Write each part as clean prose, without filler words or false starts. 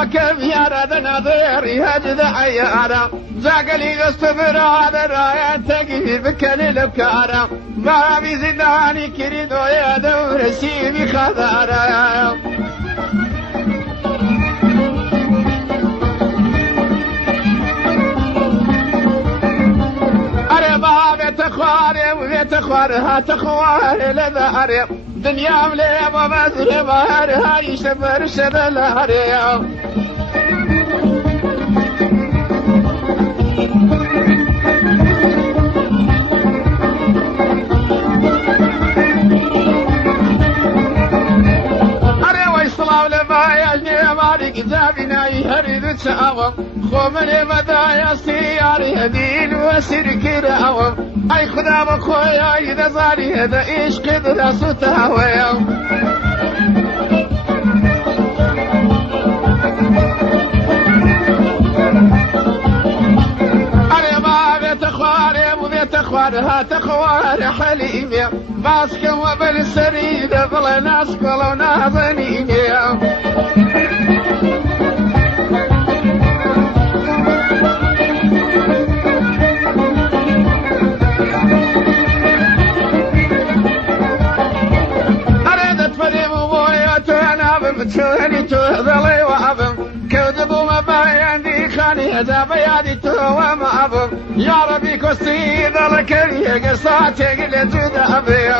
وكم يرد نظير يهجد عيارة زاقلي استمر هذا الراية تقير بكل الابكارة ما بيزداني كريدو يا دور سيبي خضارة أربا بيت خواري وبيت خوارها تخواري لذاري دنيا مليب ومزري بهارها يشبر شدلاري كتابنا يهرد تساوم خومني مدايا سياري هدين وسير كراوم اي خدا بخويا اذا زاري هذا ايش قدر صوتها انا ما بيت اخواري وبيت اخوارها تخواري حليمي باسكم وبالسريد ظل ناس قلوا ناظنيني تشوهني تهذلي وعظم كذبوا ما بياندي خاني هذا بيادي توام عظم يا ربي كوستي ذلك يقصاتي قلت ذهبي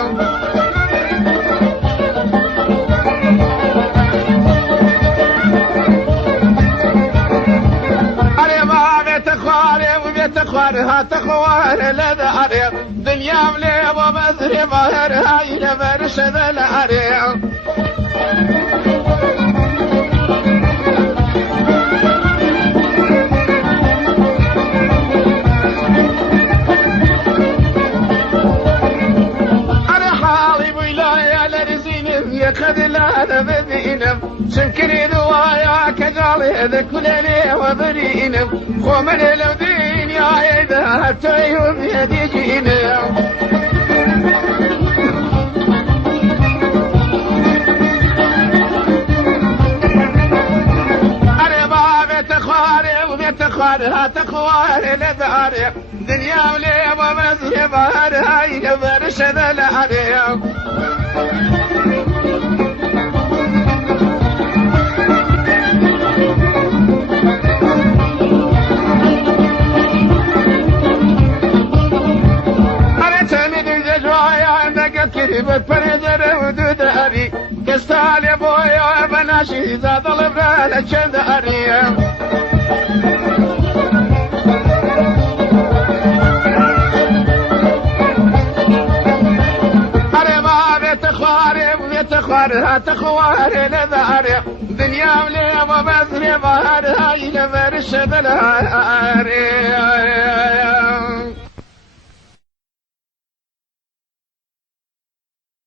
أنا ما بيت أخواري وبيت أخوارها تخواري لذاري دنيا مليب ومزري ظهرها ينبرش ذلاري خذلا هذا بدينم شمكني ذوايا كجالي هذا كلني وبرينم ومن لو دين يا إذا هتيهم يدي جينم أنا ما بيت أخواري وبيت أخوارها تخواري لذاري دنيا ولي ومزري بهارها يبرش ذلاري كريبت فريدر ودود أبي كستال يا بويا بناشي زاد البرال شد أريا أنا ما بيت خواري وبيت خوارها تخواري لذاري دنيا مليا ومزري بهارها ينبرش ذلاري